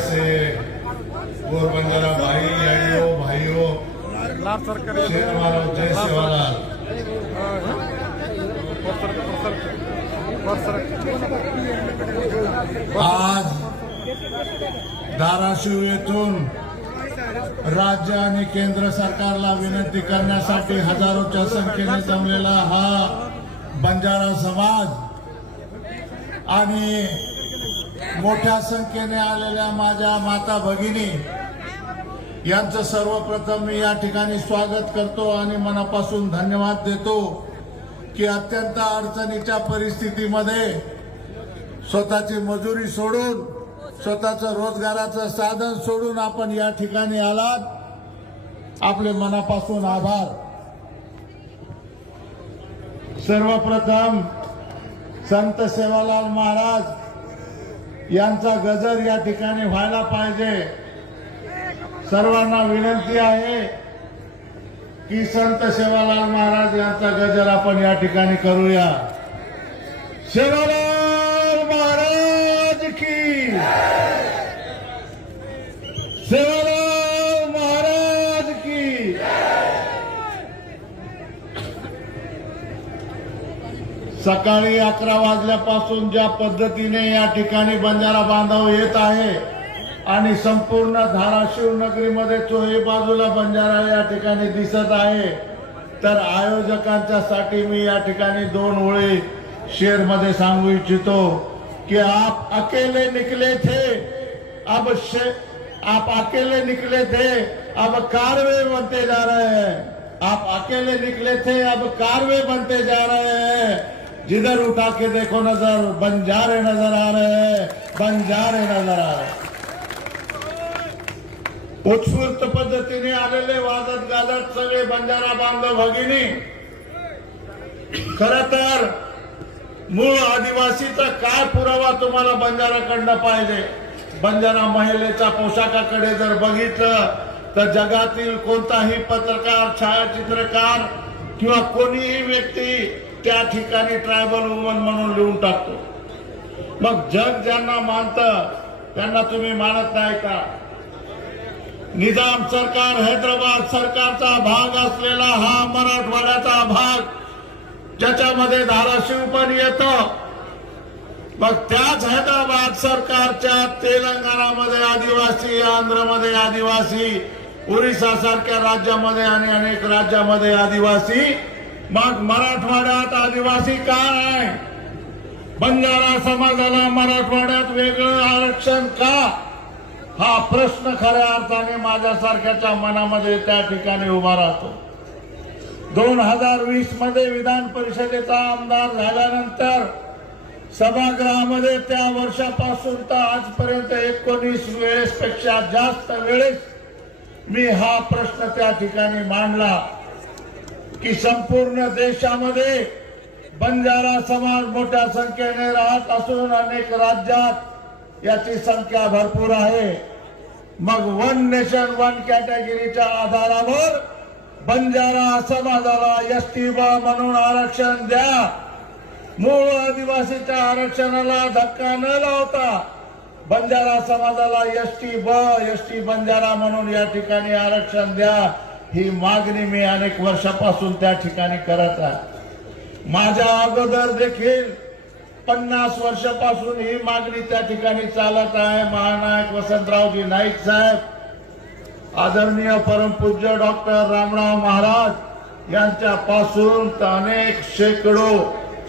से गोर बंजारा भाई लाभ सरकार शेरवाला जय सेवालाल आज धाराशिव येथून राज्य आणि केंद्र सरकारला विनंती करण्यासाठी हजारोच्या संख्येने जमलेला हा बंजारा समाज आणि मोठ्या संख्येने आलेल्या माझ्या माता भगिनी यांचं सर्वप्रथम मी या ठिकाणी स्वागत करतो आणि मनापासून धन्यवाद देतो की अत्यंत अडचणीच्या परिस्थितीमध्ये स्वतःची मजुरी सोडून स्वतःचं रोजगाराचं साधन सोडून आपण या ठिकाणी आलात. आपले मनापासून आभार. सर्वप्रथम संत सेवालाल महाराज यांचा गजर या ठिकाणी व्हायला पाहिजे. सर्वांना विनंती आहे की संत सेवालाल महाराज यांचा गजर आपण या ठिकाणी करूया. सेवालाल महाराज की सेवालाल महाराज की सकाळी अकरा वाजल्यापासून ज्या पद्धतीने या ठिकाणी बंजारा बांधव येत आहे आणि संपूर्ण धाराशिव नगरीमध्ये चोही बाजूला बंजारा या ठिकाणी दिसत आहे तर आयोजकांच्या साठी मी या ठिकाणी दोन ओळी शेरमध्ये सांगू इच्छितो कि आप अकेले निकले थे अब शे, आप अकेले निकले थे अब कारवे बनते जा रहे हैं। आप अकेले निकले थे अब कारवे बनते जा रहे हैं। जिधर उठा के देखो नजर बंजारे नजर आ रहे हैं बंजारे नजर आ रहे हैं। उत्स्फूर्त पद्धतीने आलेले वादत गाजत सगळे बंजारा बांधव भगिनी खर तर मूळ आदिवासीचा काय पुरावा तुम्हाला बंजाराकडनं पाहिजे? बंजारा महिलेच्या पोशाखाकडे जर बघितलं तर जगातील कोणताही पत्रकार छायाचित्रकार किंवा कोणीही व्यक्ती त्या ठिकाणी ट्रायबल वुमन म्हणून लिहून टाकतो. मग जग ज्यांना मानतं त्यांना तुम्ही मानत नाही का? निजाम सरकार हैदराबाद सरकारचा भाग असलेला हा मराठवाड्याचा भाग ज्याच्यामध्ये धाराशिव पण येतं. मग त्याच हैदराबाद सरकारच्या तेलंगणामध्ये आदिवासी आंध्रमध्ये आदिवासी ओरिसा सारख्या राज्यामध्ये आणि अनेक राज्यामध्ये आदिवासी मग मराठवाड्यात आदिवासी काय? आहे बंजारा समाजाला मराठवाड्यात वेगळं आरक्षण का? हा प्रश्न खऱ्या अर्थाने माझ्यासारख्याच्या मनामध्ये त्या ठिकाणी उभा राहतो. दोन हजार वीसमध्ये विधान परिषदेचा आमदार झाल्यानंतर सभागृहामध्ये त्या वर्षापासून तर आजपर्यंत एकोणीस वेळेसपेक्षा जास्त वेळेस मी हा प्रश्न त्या ठिकाणी मांडला. की संपूर्ण देशामध्ये बंजारा समाज मोठ्या संख्येने राहत असून अनेक राज्यात याची संख्या भरपूर आहे. मग वन नेशन वन कॅटेगरीच्या आधारावर बंजारा समाजाला एस टी ब म्हणून आरक्षण द्या. मूळ आदिवासीच्या आरक्षणाला धक्का न लावता बंजारा समाजाला एस टी ब एस टी बंजारा म्हणून या ठिकाणी आरक्षण द्या. ही मागणी मी अनेक वर्षापासून त्या ठिकाणी करत आहे माझ्या अगोदर देखील पन्नास वर्षापासून ही मागणी त्या ठिकाणी चालत आहे. महानायक वसंतरावजी नाईक साहेब आदरणीय परमपूज्य डॉक्टर रामराव महाराज यांच्यापासून तर अनेक शेकडो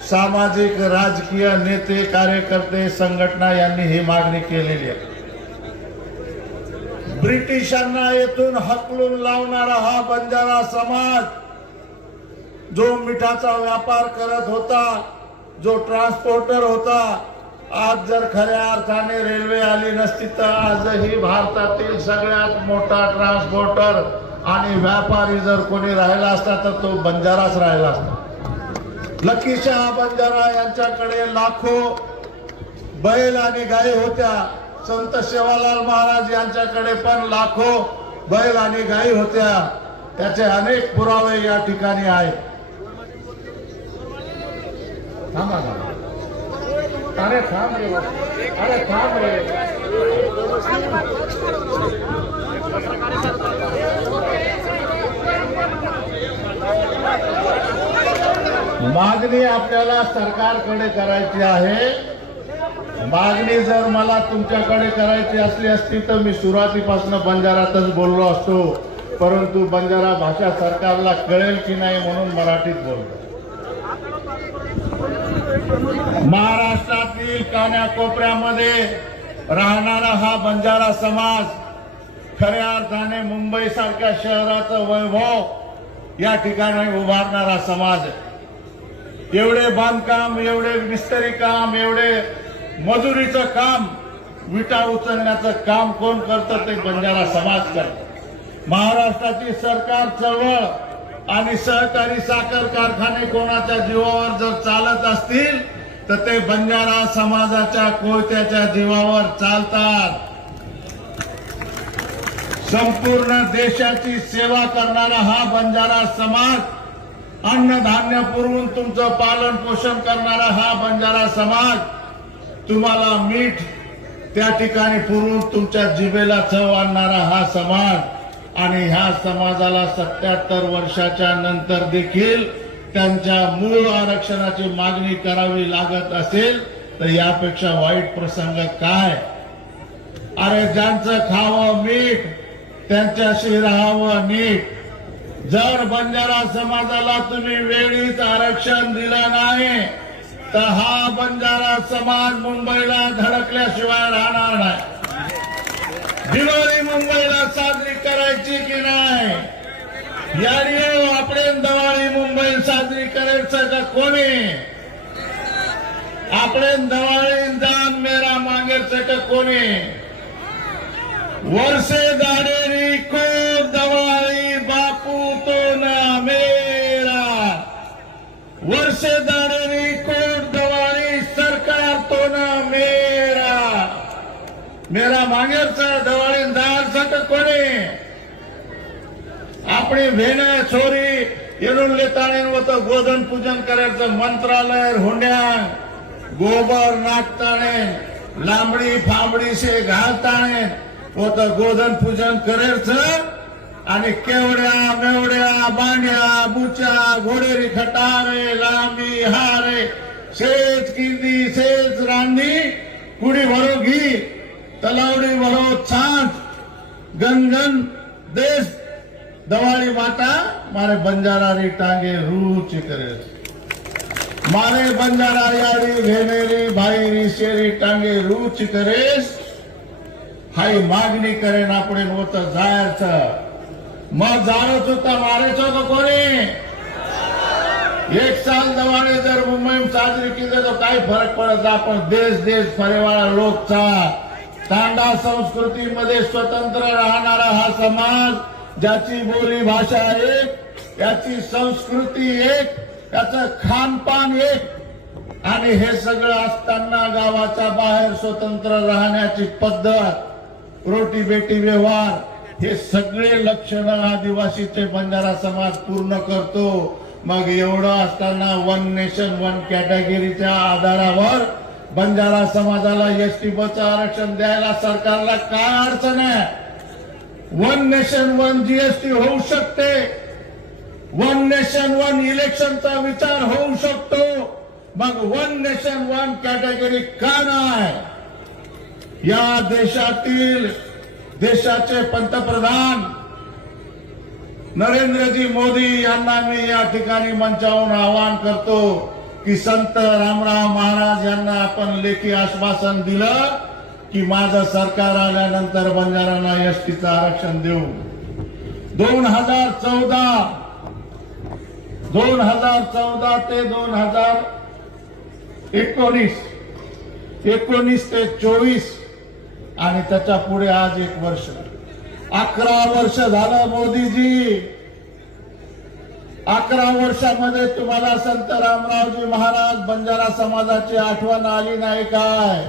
सामाजिक राजकीय नेते कार्यकर्ते संघटना यांनी ही मागणी केलेली आहे. ब्रिटिशांना येथून हकलून लावणारा हा बंजारा समाज जो मिठाचा व्यापार करत होता जो ट्रान्सपोर्टर होता आज जर खऱ्या अर्थाने रेल्वे आली नसती तर आजही भारतातील सगळ्यात मोठा ट्रान्सपोर्टर आणि व्यापारी जर कोणी राहिला असता तर तो बंजाराच राहिला असता. लकीशा बंजारा यांच्याकडे लाखो बैल आणि गायी होत्या. संत सेवालाल महाराज यांच्याकडे पण लाखो बैल आणि गायी होत्या. त्याचे अनेक पुरावे या ठिकाणी आहेत. थांबा अरे थांब रे अरे थांब रे. मागणी आपल्याला सरकारकडे करायची आहे. मागणी जर मला तुमच्याकडे करायची असली असती तर मी सुरुवातीपासून बंजारातच बोललो असतो. परंतु बंजारा भाषा सरकारला कळेल की नाही म्हणून मराठीत बोलतो महाराष्ट्रातील कान्याकोपऱ्यामध्ये राहणारा हा बंजारा समाज खऱ्या अर्थाने मुंबई सारख्या शहराचं वैभव या ठिकाणी उभारणारा समाज एवढे बांधकाम एवढे मिस्तरी काम एवढे मजुरीचं काम विटा उचलण्याचं काम कोण करतं ते बंजारा समाज करत. महाराष्ट्राची सरकार चळवळ आणि सहकारी साखर कारखाने कोणाच्या जीवावर जर चालत असतील तर ते बंजारा समाजाच्या कोयत्याच्या जीवावर चालतात. संपूर्ण देशाची सेवा करणारा हा बंजारा समाज अन्नधान्य पुरवून तुमचं पालन पोषण करणारा हा बंजारा समाज तुम्हाला मीठ त्या ठिकाणी पुरून तुमच्या जिभेला चव आणणारा हा समाज आणि ह्या समाजाला सत्याहत्तर वर्षाच्या नंतर देखील त्यांच्या मूळ आरक्षणाची मागणी करावी लागत असेल तर यापेक्षा वाईट प्रसंग काय? अरे ज्यांचं खावं मीठ त्यांच्याशी राहावं नीट. जर बंजारा समाजाला तुम्ही वेळीच आरक्षण दिलं नाही तर हा बंजारा समाज मुंबईला धडकल्याशिवाय राहणार नाही. दिवाळी मुंबईला साजरी करायची की नाही? याने आपले दिवाळी मुंबई साजरी करायचं का कोणी? आपले दिवाळी जान मेरा मागेचं का कोणी? वर्षे दाडेरी मेरा मागेरचा दवाळी दार कोणी आपली भेण छोरी येणून लेताणे होतं गोधन पूजन करायचं मंत्रालय हुंड्या गोबर नाटताने लांबडी फांबडी शे घालताणे होतं गोधन पूजन करायचं आणि केवड्या मेवड्या बांड्या बुच्या घोडेरी खटारे लांबी हारे शेज किंदी शेज रांदी कुडी भरो तलावडी भरो छाछ गनगन देश दवाड़ी माता मारे बंजारा री टांगे रूच करे. मारे बंजारा यारी घेनेरी भाई री शेरी टांगे रूच करेस हाई मागणी करेन आपण होत जायचं. मग जाणत होता मारायचं होतं कोणी? एक साल दवाने जर मुंबई साजरी केली तर काही फरक पडत नाही. आपण देश देश फरेवाळा लोकचा. तांडा संस्कृतीमध्ये स्वतंत्र राहणारा हा समाज ज्याची बोली भाषा एक याची संस्कृती एक याचं खानपान एक. आणि हे सगळं असताना गावाच्या बाहेर स्वतंत्र राहण्याची पद्धत रोटी बेटी व्यवहार हे सगळे लक्षण आदिवासीचे बंजारा समाज पूर्ण करतो. मग एवढं असताना वन नेशन वन कॅटेगरीच्या आधारावर बंजारा समाजाला एसटी बसचं आरक्षण द्यायला सरकारला काय अडचण आहे? वन नेशन वन जीएसटी होऊ शकते. वन नेशन वन इलेक्शनचा विचार होऊ शकतो. मग वन नेशन वन कॅटेगरी का नाही? या देशातील देशाचे पंतप्रधान नरेंद्रजी मोदी यांना मी या ठिकाणी मंचावून आवाहन करतो. की संत रामराव महाराज यांना आपण लेखी आश्वासन दिलं की माझं सरकार आल्यानंतर बंजारांना एसटीचं आरक्षण देऊ. दोन हजार चौदा दोन हजार चौदा ते दोन हजार एकोणीस एकोणीस ते चोवीस आणि त्याच्या पुढे आज एक वर्ष. अकरा वर्ष झालं मोदीजी. अकरा वर्षामध्ये तुम्हाला संत रामरावजी महाराज बंजारा समाजाची आठवण आली नाही काय?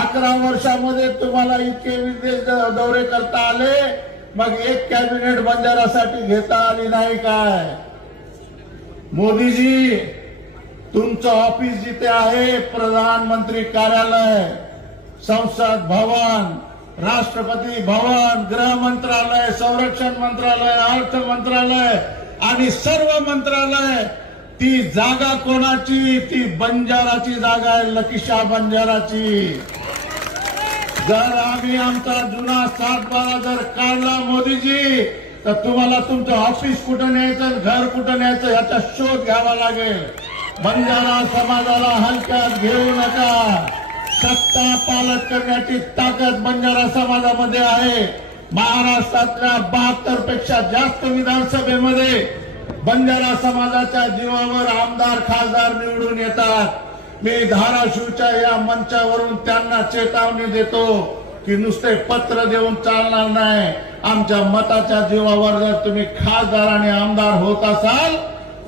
अकरा वर्षामध्ये तुम्हाला इतके विदेश दौरे करता आले मग एक कॅबिनेट बंजारासाठी घेता आली नाही काय? मोदीजी तुमचं ऑफिस जिथे आहे प्रधानमंत्री कार्यालय संसद भवन राष्ट्रपती भवन गृह मंत्रालय संरक्षण मंत्रालय अर्थ मंत्रालय आणि सर्व मंत्रालय ती जागा कोणाची? ती बंजाराची जागा आहे लकिशा बंजाराची. जर आम्ही आमचा जुना सातबारा जर काढला मोदीजी तर तुम्हाला तुमचं ऑफिस कुठं न्यायचं घर कुठं न्यायचं याचा शोध घ्यावा लागेल. बंजारा समाजाला हलक्यात घेऊ नका. सत्ता पालट करण्याची ताकद बंजारा समाजामध्ये आहे. महाराष्ट्रातल्या बहात्तरपेक्षा जास्त विधानसभेमध्ये बंजारा समाजाच्या जीवावर आमदार खासदार निवडून येतात. मी धाराशिवच्या या मंचावरून त्यांना चेतावणी देतो की नुसते पत्र देऊन चालणार नाही. आमच्या मताच्या जीवावर जर तुम्ही खासदार आणि आमदार होत असाल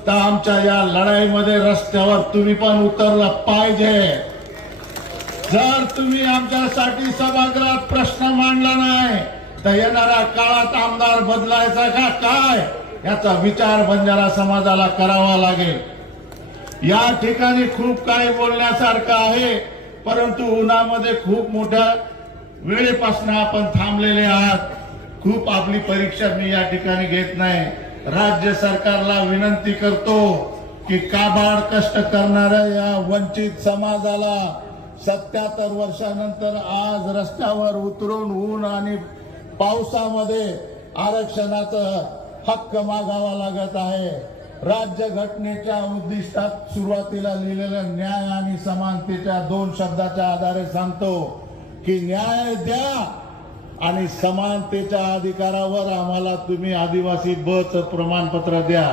तर आमच्या या लढाईमध्ये रस्त्यावर तुम्ही पण उतरलं पाहिजे. जर तुम्ही आमच्यासाठी सभागृहात प्रश्न तर येणाऱ्या काळात आमदार बदलायचा का? काय? याचा विचार बंजारा समाजाला करावा लागेल. या ठिकाणी खूप काही बोलण्यासारखं आहे परंतु उन्हामध्ये खूप मोठ्या वेळेपासून आपण थांबलेले आहात. खूप आपली परीक्षा मी या ठिकाणी घेत नाही. राज्य सरकारला विनंती करतो की काबाड कष्ट करणाऱ्या या वंचित समाजाला सत्याहत्तर वर्षानंतर आज रस्त्यावर उतरून ऊन आणि पावसामध्ये आरक्षणाचा हक्क मागावा लागत आहे. राज्य घटनेच्या उद्दिष्टात सुरुवातीला लिहिलेलं न्याय आणि समानतेच्या दोन शब्दाच्या आधारे सांगतो की न्याय द्या आणि समानतेच्या अधिकारावर आम्हाला तुम्ही आदिवासी ब च प्रमाणपत्र द्या.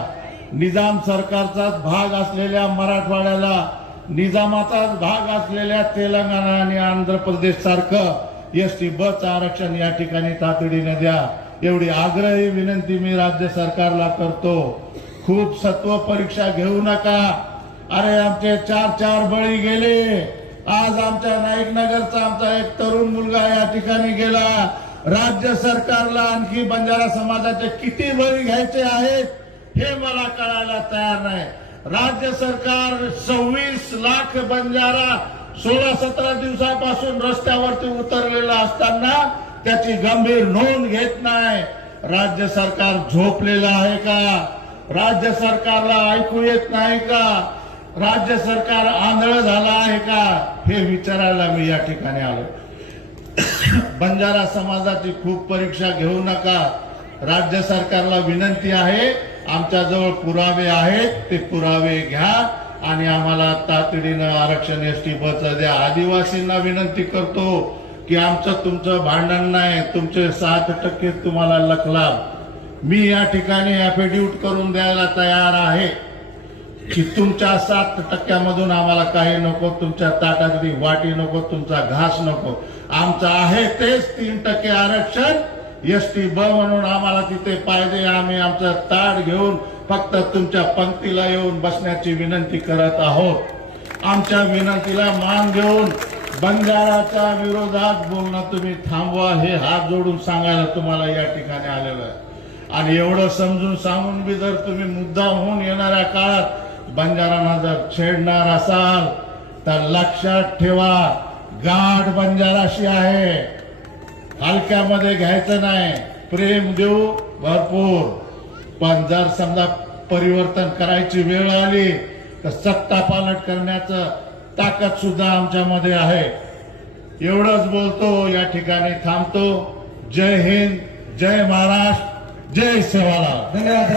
निजाम सरकारचाच भाग असलेल्या मराठवाड्याला निजामाचाच भाग असलेल्या तेलंगणा आणि आंध्र प्रदेश सारखं एस टी बस आरक्षण या ठिकाणी तातडीने द्या. एवढी आग्रही विनंती मी राज्य सरकारला करतो. खूप सत्व परीक्षा घेऊ नका. अरे आमचे चार चार बळी गेले. आज आमच्या नाईक नगरचा आमचा एक तरुण मुलगा या ठिकाणी गेला. राज्य सरकारला आणखी बंजारा समाजाचे किती बळी घ्यायचे आहेत हे मला कळायला तयार नाही. राज्य सरकार सव्वीस लाख बंजारा सोळा सतरा दिवसापासून रस्त्यावरती उतरलेला असताना त्याची गंभीर नोंद घेत नाही. राज्य सरकार झोपलेलं आहे का? राज्य सरकारला ऐकू येत नाही का? राज्य सरकार आंधळ झाला आहे का? हे विचारायला मी या ठिकाणी आलो. बंजारा समाजाची खूप परीक्षा घेऊ नका. राज्य सरकारला विनंती आहे. आमच्याजवळ पुरावे आहेत. ते पुरावे घ्या. आणि आम्हाला तातडीनं आरक्षण एस टी बस द्या. आदिवासींना विनंती करतो की आमचं तुमचं भांडण नाही तुमचे सात टक्के तुम्हाला लखलाभ मी या ठिकाणी ऍफिडेव्हिट करून द्यायला तयार आहे की तुमच्या सात टक्क्यामधून आम्हाला काही नको तुमच्या ताटातली वाटी नको तुमचा घास नको. आमचं आहे तेच तीन टक्के आरक्षण. एस टी ब म्हणून आम्हाला तिथे पाहिजे आम्ही आमचं ताट घेऊन फक्त तुमच्या पंक्तीला येऊन बसण्याची विनंती करत आहोत. आमच्या विनंतीला मान देऊन बंजाराच्या विरोधात बोलणं तुम्ही थांबवा हे हात जोडून सांगायला तुम्हाला या ठिकाणी आलेलं आहे. आणि एवढं समजून सांगून बी जर तुम्ही मुद्दा होऊन येणाऱ्या काळात बंजारांना जर छेडणार असाल तर लक्षात ठेवा गाठ बंजाराशी आहे. हलक्यामध्ये घ्यायचं नाही. प्रेम देऊ भरपूर. पण जर समजा परिवर्तन करायची वेळ आली तर सत्ता पालट करण्याचं ताकद सुद्धा आमच्यामध्ये आहे. एवढंच बोलतो या ठिकाणी थांबतो. जय हिंद जय महाराष्ट्र जय सेवाला धन्यवाद